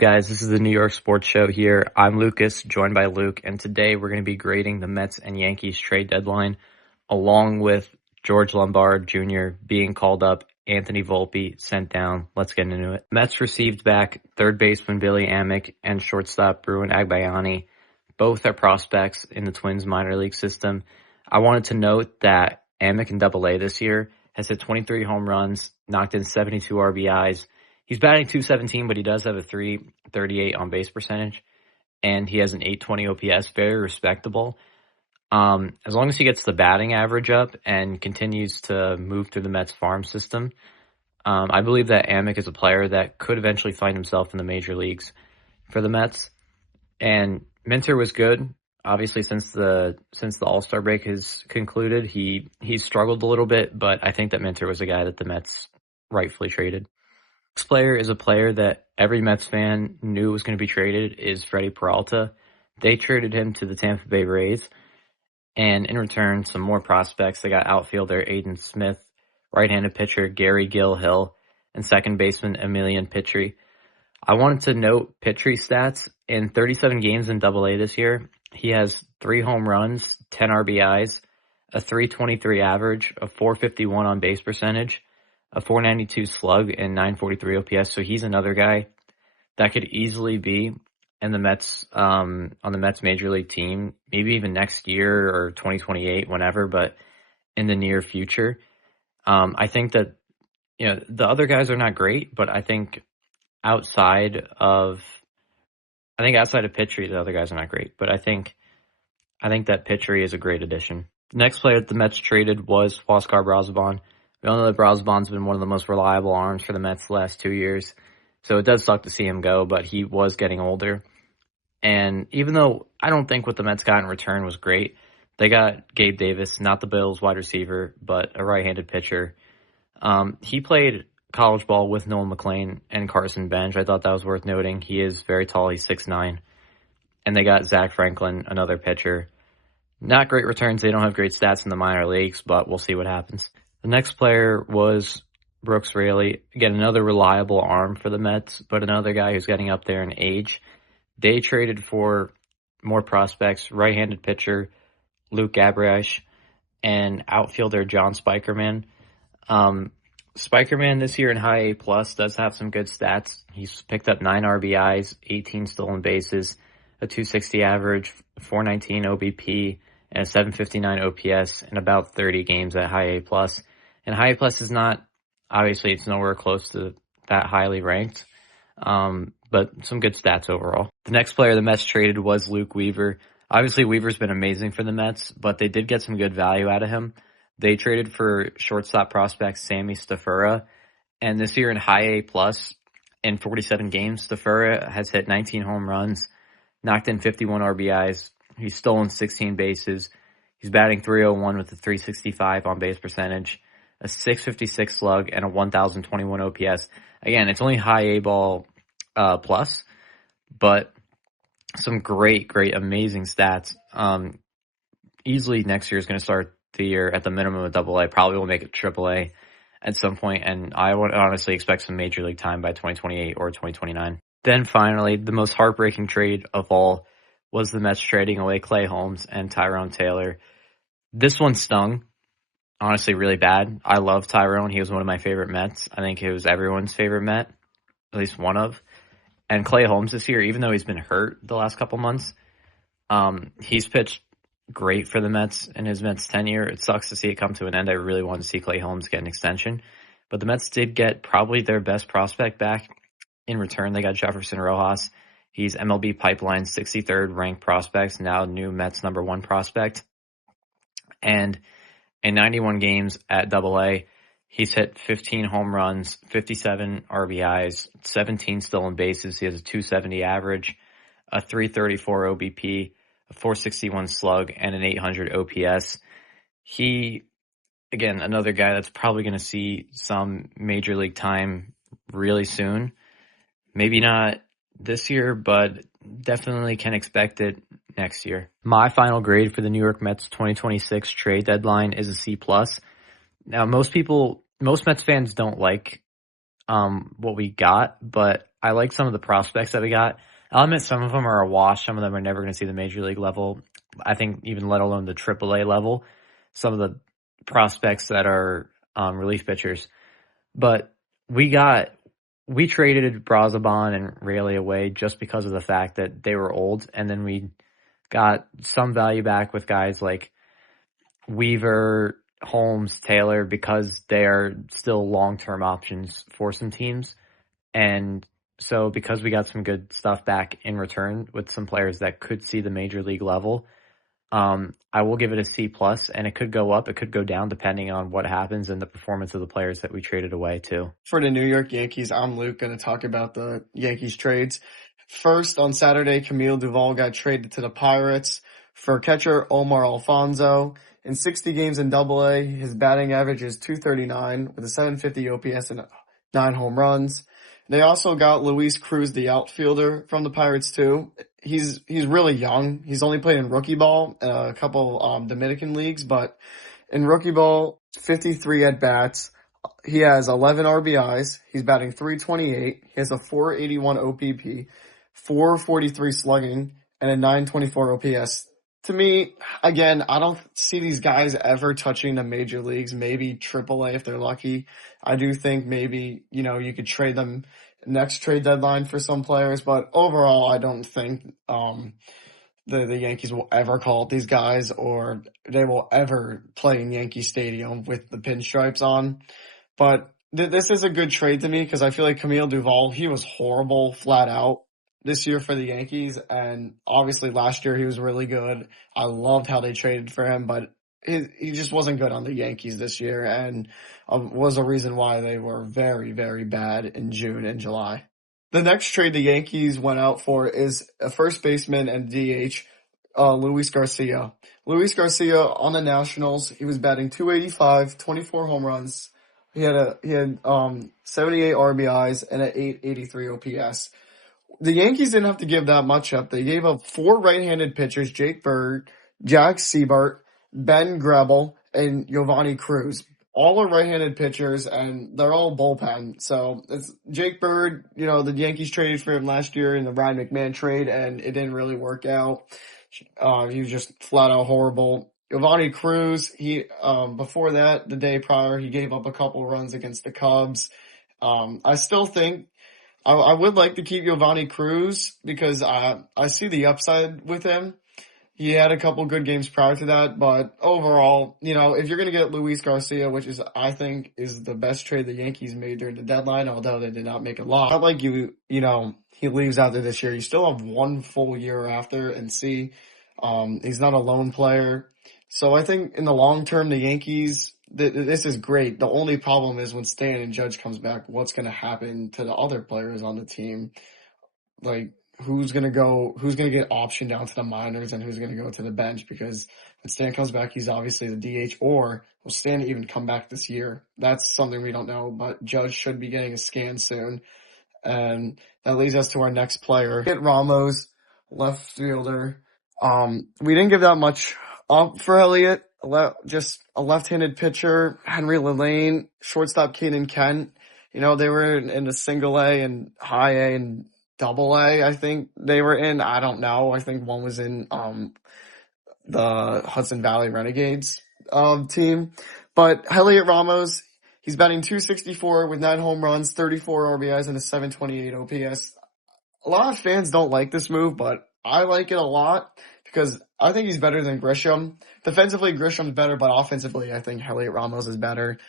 Guys, this is the New York Sports Show here. I'm Lucas, joined by Luke, and today we're going to be grading the Mets and Yankees trade deadline, along with George Lombard Jr. being called up, Anthony Volpe sent down. Let's get into it. Mets received back third baseman Billy Amick and shortstop Bruin Agbayani. Both are prospects in the Twins minor league system. I wanted to note that Amick in Double-A this year has hit 23 home runs, knocked in 72 RBIs. He's batting .217, but he does have a .338 on base percentage, and he has an .820 OPS, very respectable. As long as he gets the batting average up and continues to move through the Mets farm system, I believe that Amick is a player that could eventually find himself in the major leagues for the Mets. And Minter was good. Obviously, since the All-Star break has concluded, he struggled a little bit, but I think that Minter was a guy that the Mets rightfully traded. Next player is a player that every Mets fan knew was going to be traded, is Freddie Peralta. They traded him to the Tampa Bay Rays, and in return, some more prospects. They got outfielder Aiden Smith, right-handed pitcher Gary Hill, and second baseman Emilian Petry. I wanted to note Petry's stats. In 37 games in Double-A this year, he has 3 home runs, 10 RBIs, a .323 average, a .451 on base percentage, a .492 slug, and .943 OPS. So he's another guy that could easily be in the Mets, on the Mets major league team, maybe even next year or 2028, whenever, but in the near future. I think that, the other guys are not great, but I think outside of Petry, the other guys are not great, but I think that Petry is a great addition. The next player that the Mets traded was Huascar Brazoban. We all know that Brazoban's been one of the most reliable arms for the Mets the last 2 years, so it does suck to see him go, but he was getting older. And even though I don't think what the Mets got in return was great, they got Gabe Davis, not the Bills wide receiver, but a right-handed pitcher. He played college ball with Nolan McLean and Carson Bench. I thought that was worth noting. He is very tall. He's 6'9". And they got Zach Franklin, another pitcher. Not great returns. They don't have great stats in the minor leagues, but we'll see what happens. The next player was Brooks Raley. Again, another reliable arm for the Mets, but another guy who's getting up there in age. They traded for more prospects, right-handed pitcher Luke Gabriash and outfielder John Spikerman. Spikerman this year in high A+ does have some good stats. He's picked up 9 RBIs, 18 stolen bases, a .260 average, 419 OBP, and a .759 OPS in about 30 games at high A+. And high A+ is not, obviously it's nowhere close to that highly ranked, but some good stats overall. The next player the Mets traded was Luke Weaver. Obviously Weaver's been amazing for the Mets, but they did get some good value out of him. They traded for shortstop prospect Sammy Stafura, and this year in high A+, in 47 games, Stafura has hit 19 home runs, knocked in 51 RBIs, he's stolen 16 bases, he's batting .301 with a .365 on base percentage, a .656 slug, and a .1021 OPS. Again, it's only high A ball plus, but some great, amazing stats. Easily next year is going to start the year at the minimum of Double-A, probably will make it Triple-A at some point, and I would honestly expect some major league time by 2028 or 2029. Then finally, the most heartbreaking trade of all was the Mets trading away Clay Holmes and Tyrone Taylor. This one stung, honestly, really bad. I love Tyrone. He was one of my favorite Mets. I think he was everyone's favorite Met, at least one of. And Clay Holmes this year, even though he's been hurt the last couple months, he's pitched great for the Mets in his Mets tenure. It sucks to see it come to an end. I really wanted to see Clay Holmes get an extension. But the Mets did get probably their best prospect back. In return, they got Jefferson Rojas. He's MLB Pipeline's 63rd ranked prospect, now new Mets #1 prospect. And in 91 games at Double-A, he's hit 15 home runs, 57 RBIs, 17 stolen bases. He has a .270 average, a .334 OBP, a .461 slug, and an .800 OPS. He, again, another guy that's probably going to see some major league time really soon. Maybe not this year, but definitely can expect it next year. My final grade for the New York Mets 2026 trade deadline is a C+. Now, most Mets fans don't like what we got, but I like some of the prospects that we got. I'll admit some of them are a wash. Some of them are never going to see the major league level. I think even let alone the AAA level. Some of the prospects that are relief pitchers. But we traded Brazaban and Rayleigh away just because of the fact that they were old. And then we got some value back with guys like Weaver, Holmes, Taylor, because they are still long-term options for some teams. And so because we got some good stuff back in return with some players that could see the major league level, I will give it a C plus, and it could go up, it could go down depending on what happens and the performance of the players that we traded away too. For the New York Yankees, I'm Luke, going to talk about the Yankees trades. First, on Saturday, Camille Duvall got traded to the Pirates for catcher Omar Alfonso. In 60 games in Double-A, his batting average is .239 with a .750 OPS and 9 home runs. They also got Luis Cruz, the outfielder, from the Pirates too. He's really young. He's only played in rookie ball, a couple Dominican leagues, but in rookie ball, 53 at bats. He has 11 RBIs. He's batting .328. He has a .481 OPP, .443 slugging, and a .924 OPS. To me, again, I don't see these guys ever touching the major leagues, maybe AAA if they're lucky. I do think maybe, you could trade them next trade deadline for some players, but overall, I don't think the Yankees will ever call up these guys or they will ever play in Yankee Stadium with the pinstripes on. But this is a good trade to me because I feel like Camille Duvall, he was horrible flat out this year for the Yankees, and obviously last year he was really good. I loved how they traded for him, but he just wasn't good on the Yankees this year, and was a reason why they were very, very bad in June and July. The next trade the Yankees went out for is a first baseman and DH, Luis García. Luis García on the Nationals, he was batting .285, 24 home runs. He had 78 RBIs and an .883 OPS. The Yankees didn't have to give that much up. They gave up 4 right-handed pitchers, Jake Bird, Jack Siebert, Ben Grebel, and Giovanni Cruz. All are right-handed pitchers, and they're all bullpen. So it's Jake Bird, the Yankees traded for him last year in the Ryan McMahon trade, and it didn't really work out. He was just flat out horrible. Giovanni Cruz, before that, the day prior, he gave up a couple runs against the Cubs. I still think I would like to keep Giovanni Cruz because I see the upside with him. He had a couple good games prior to that, but overall, if you're going to get Luis García, which I think is the best trade the Yankees made during the deadline, although they did not make a lot. Not like he leaves after this year. You still have 1 full year after and see. He's not a lone player. So I think in the long term, the Yankees, this is great. The only problem is when Stan and Judge comes back, what's going to happen to the other players on the team? Like, who's going to get optioned down to the minors and who's going to go to the bench? Because when Stan comes back, he's obviously the DH, or will Stan even come back this year? That's something we don't know, but Judge should be getting a scan soon. And that leads us to our next player. Hit Ramos, left fielder. We didn't give that much up for Heliot. Just a left-handed pitcher, Henry Lane, shortstop Keenan Kent. They were in the single A and high A and double A, I think they were in. I don't know. I think one was in the Hudson Valley Renegades team. But Heliot Ramos, he's batting .264 with 9 home runs, 34 RBIs, and a .728 OPS. A lot of fans don't like this move, but I like it a lot because I think he's better than Grisham. Defensively, Grisham's better, but offensively, I think Heliot Ramos is better.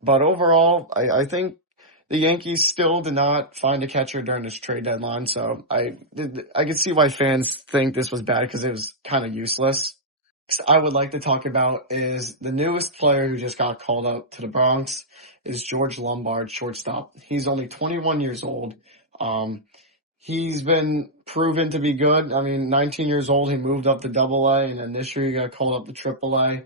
But overall, I think the Yankees still did not find a catcher during this trade deadline, so I could see why fans think this was bad because it was kind of useless. Next I would like to talk about is the newest player who just got called up to the Bronx is George Lombard, shortstop. He's only 21 years old. He's been proven to be good. 19 years old, he moved up to Double-A, and then this year he got called up to Triple-A.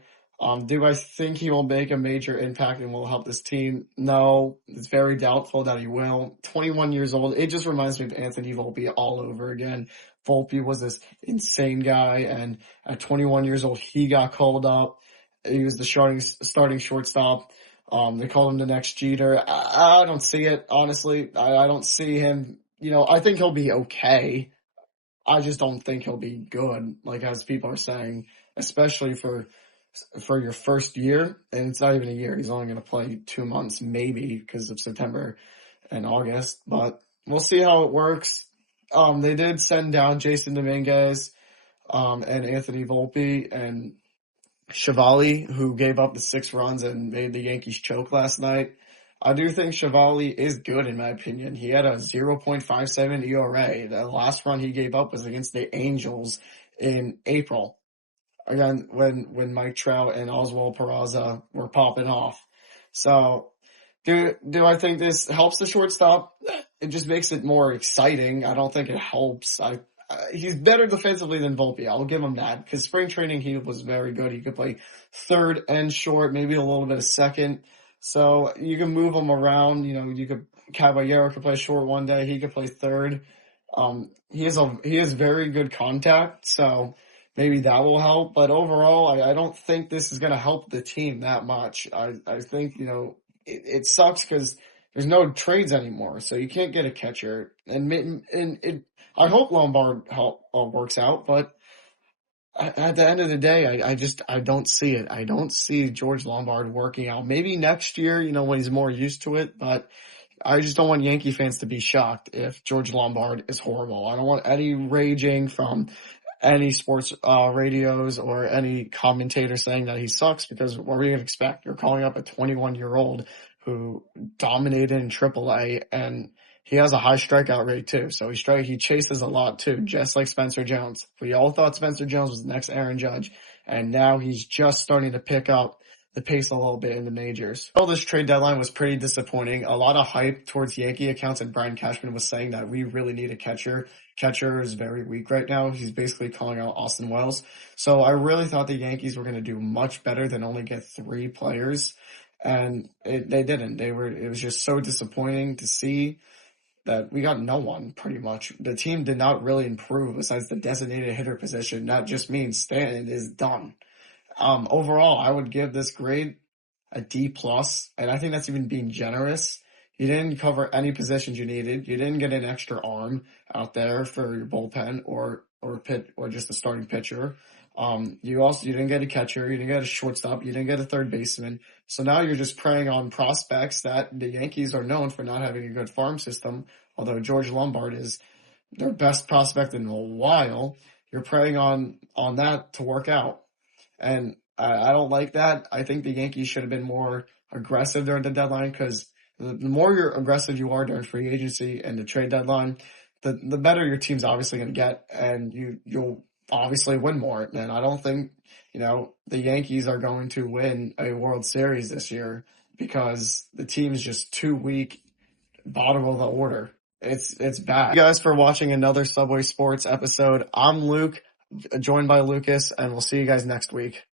Do I think he will make a major impact and will help this team? No, it's very doubtful that he will. 21 years old, it just reminds me of Anthony Volpe all over again. Volpe was this insane guy, and at 21 years old, he got called up. He was the starting shortstop. They called him the next Jeter. I don't see it, honestly. I don't see him I think he'll be okay. I just don't think he'll be good, like as people are saying, especially for your first year. And it's not even a year. He's only going to play 2 months, maybe, because of September and August. But we'll see how it works. They did send down Jason Dominguez, and Anthony Volpe and Chevali, who gave up the 6 runs and made the Yankees choke last night. I do think Chevali is good, in my opinion. He had a 0.57 ERA. The last run he gave up was against the Angels in April. Again, when Mike Trout and Oswald Peraza were popping off. So, do I think this helps the shortstop? It just makes it more exciting. I don't think it helps. He's better defensively than Volpe. I'll give him that, because spring training he was very good. He could play third and short, maybe a little bit of second. So you can move him around. Caballero could play short one day. He could play third. He has very good contact, so maybe that will help. But overall, I don't think this is going to help the team that much. I think, it sucks because there's no trades anymore, so you can't get a catcher. I hope Lombard works out, but at the end of the day, I don't see it. I don't see George Lombard working out. Maybe next year, when he's more used to it, but I just don't want Yankee fans to be shocked if George Lombard is horrible. I don't want any raging from any sports radios or any commentator saying that he sucks, because what are you going to expect? You're calling up a 21-year-old who dominated in AAA, and he has a high strikeout rate too. So he chases a lot too, just like Spencer Jones. We all thought Spencer Jones was the next Aaron Judge, and now he's just starting to pick up the pace a little bit in the majors. Well, this trade deadline was pretty disappointing. A lot of hype towards Yankee accounts, and Brian Cashman was saying that we really need a catcher. Catcher is very weak right now. He's basically calling out Austin Wells. So I really thought the Yankees were going to do much better than only get 3 players, and they didn't. It was just so disappointing to see that we got no one, pretty much. The team did not really improve besides the designated hitter position. That just means Stanton is done. Overall, I would give this grade a D+, and I think that's even being generous. You didn't cover any positions you needed. You didn't get an extra arm out there for your bullpen or just a starting pitcher. You didn't get a catcher. You didn't get a shortstop. You didn't get a third baseman. So now you're just preying on prospects that the Yankees are known for not having a good farm system. Although George Lombard is their best prospect in a while, you're preying on that to work out. And I don't like that. I think the Yankees should have been more aggressive during the deadline, because the more aggressive you are during free agency and the trade deadline, the better your team's obviously going to get, and you'll obviously win more. And I don't think, the Yankees are going to win a World Series this year, because the team's just too weak, bottom of the order. It's bad. Thank you guys for watching another Subway Sports episode. I'm Luke, joined by Lucas, and we'll see you guys next week.